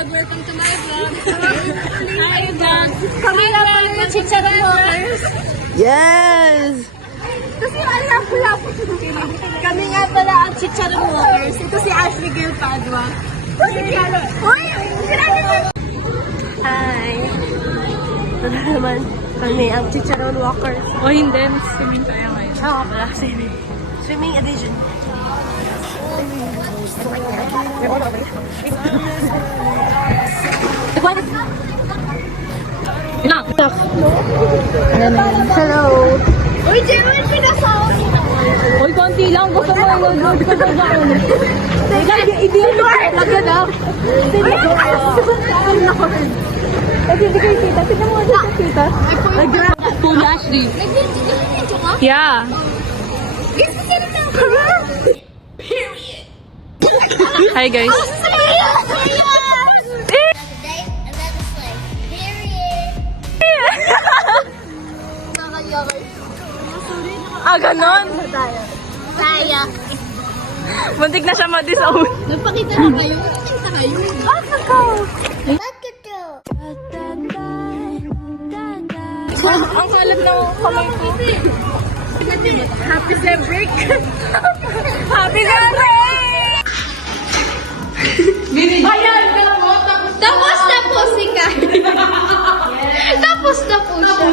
vlog! Welcome to my vlog! Hi vlog! Kami na pala yung Chicharon Walkers! Yes! Kasi alam ko lang. Kami nga pala ang Chicharon Walkers. Ito si Ashley Gil Padua. Uy! Hi! Ito na naman kami ang Chicharon Walkers. O hindi, swimming tayo ngayon. Oo pala, swimming. Swimming edition. Ilang? Hello! Uy, Jerwin, pinasok! Uy, konti lang. Gusto mo i-load ko ba dyan? Hindi-load! Lagyan na. Kasi hindi kayo kita. Tignan mo kasi sa kita. Puli Ashley. Nag-video ka? Yeah. Yes, kasi Hi guys. Ah, ganon? Saya. Muntik na siya ma-disown. Nagpakita na kayo. Nagpakita kayo. Ah, nakaw. Ang kalat ng kamay ko. Happy Zebrick. Happy Zebrick! Ayan, Tapos na po si Kai. Tapos na po siya.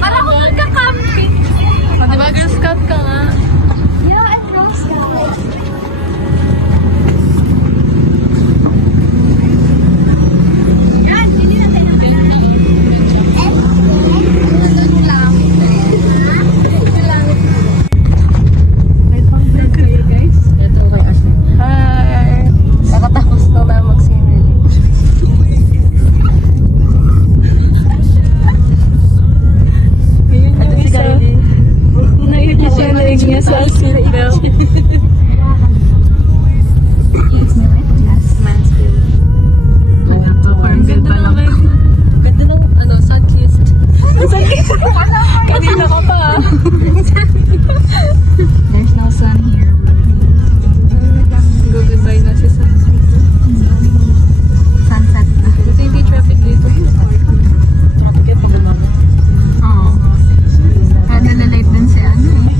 Parang ko magka-camping. Diba, Girl Scout ka nga? Yeah, at Girl Scout. Yan, hindi natin natin. Hi! Nakatapos na na mag-swimming. Ito si Kylie. Nakikita siya na niya sa seatbelt. Ang ganda naman. Ganda ng, sun-kissed. Sun-kissed? Kanina ka pa. There's no sun here. Go goodbye na si Sun. Sunset na. Kasi hindi traffic dito. Oo. Kaya nalalive din si ano eh.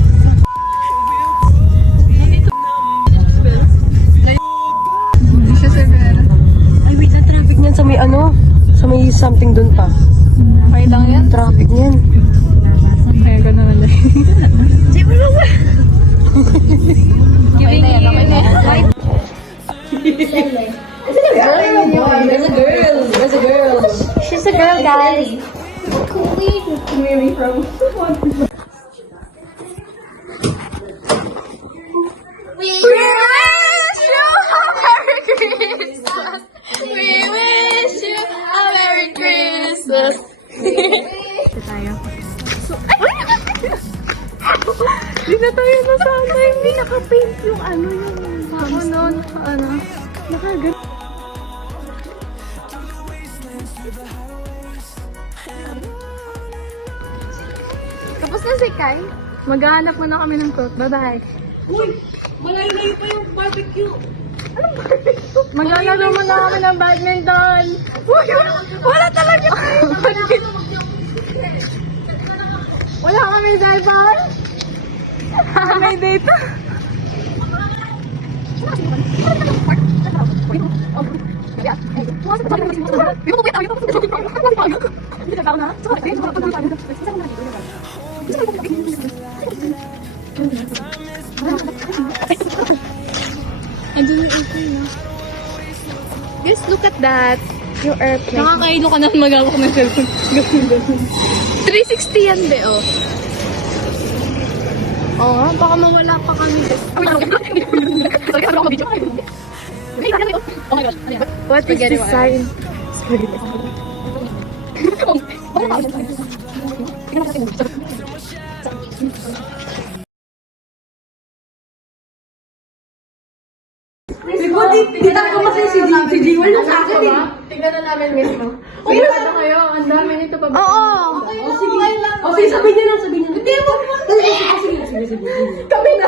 Hindi siya severa. Ay, wait, na traffic niyan sa may sa may something dun pa. Okay lang yan. Traffic niyan. Kaya gano'n na lang. Giving you light. There's a girl. She's a girl, guys. We wish you a Merry Christmas. We wish you a Merry Christmas. Hindi na tayo nasanay. Hindi naka-paint yung Nakagat. Tapos na si Kai. Maghahanap muna kami ng coat. Bye-bye. Malayo-layo pa yung barbecue. Maglalaro muna kami ng badminton. Wala talaga badminton. Wala kami cellphone. May data. Guys, look at that. Yung airplane. Nakakailo ka na magawak ng cellphone. 360 yan, be, oh. Oo nga, baka mawala pa kami. What is this sign? Hindi ko kasi si G. Wala sa akin eh. namin mismo. Uy, ano kayo? Ang dami nito pa. Oo! Okay, sabihin niyo lang, sabihin niyo. Hindi mo. Sige. Kami na.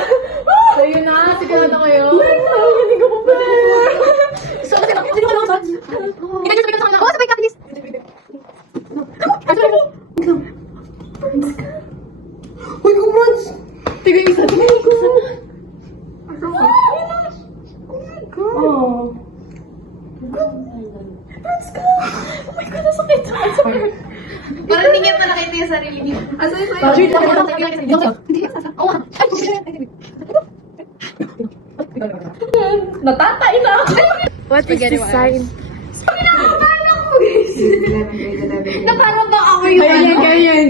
So yun na, sigurado kayo. Hindi ko pa. So, kasi hindi ko lang. Hindi ko lang. Oo, sabay ka, please. Uy, kumans! Tiga isa. Oh. Parang hindi niya pa nakita yung sarili niya. Asa yung sa'yo? Natatay na ako. What is this sign? Na parang ba ako yung Ganyan.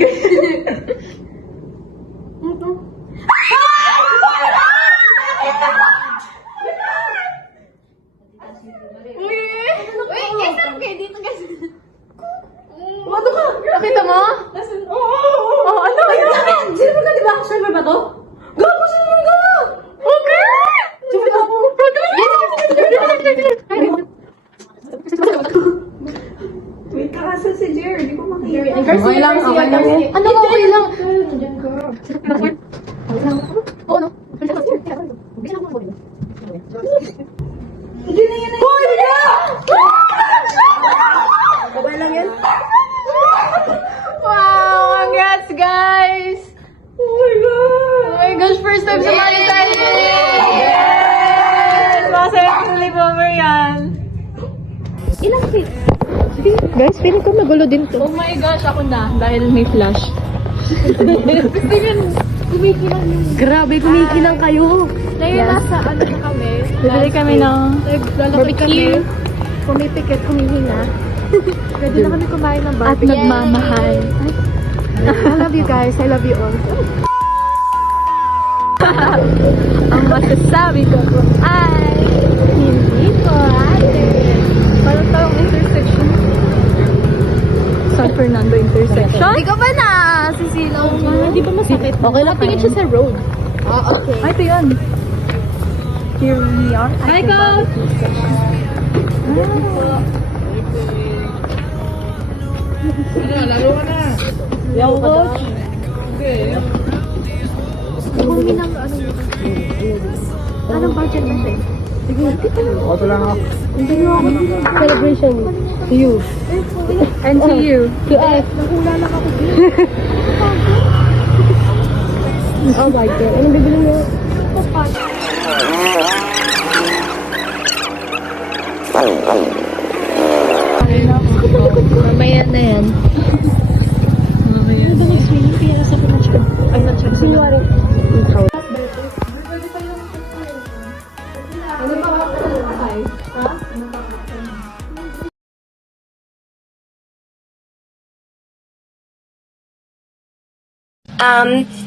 Uy, guys, okay, dito guys. Ano ka? Nakita mo? Oo, ano? Sino ka, di ba? Server ba to? Gago, server ka! Okay! Server ako! Wait ka kasi si Jer, di ko makita. Okay lang. Ano okay lang? Diyan ka. Oo, no? Hindi na yan. Hoy, na! Okay lang yan? Wow! Congrats, guys! Oh my God! Oh my gosh, first time sa Valentine's Day! Yes! Masaya ko sa sleepover yan. Ilang feet? Guys, feeling ko magulo din to. Oh my gosh, ako na. Dahil may flash. Grabe, kumikinang kayo. Ngayon, nasa ano na kami? Bibili kami ng barbecue. Pumipikit, humihinga. Pwede na kami kumain ng barbecue. At nagmamahal. I love you guys. I love you all. Ang masasabi ko po ay hindi ko ate. Parang tayong intersection. San Fernando intersection? Hindi ka ba na sisilaw mo? Hindi ba masakit? Okay lang Tingin siya sa road. Okay. Ay, ito yun. Here we are. Hi, Go! Anong budget natin? Celebration. To you. And to you. To us. Oh my God. Anong bibili mo? Mamaya na yan. Ano ba nag-swimming? Kaya nasa ko na siya. Ay, na-check Sino wari?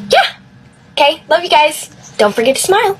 Yeah. Okay, love you guys. Don't forget to smile.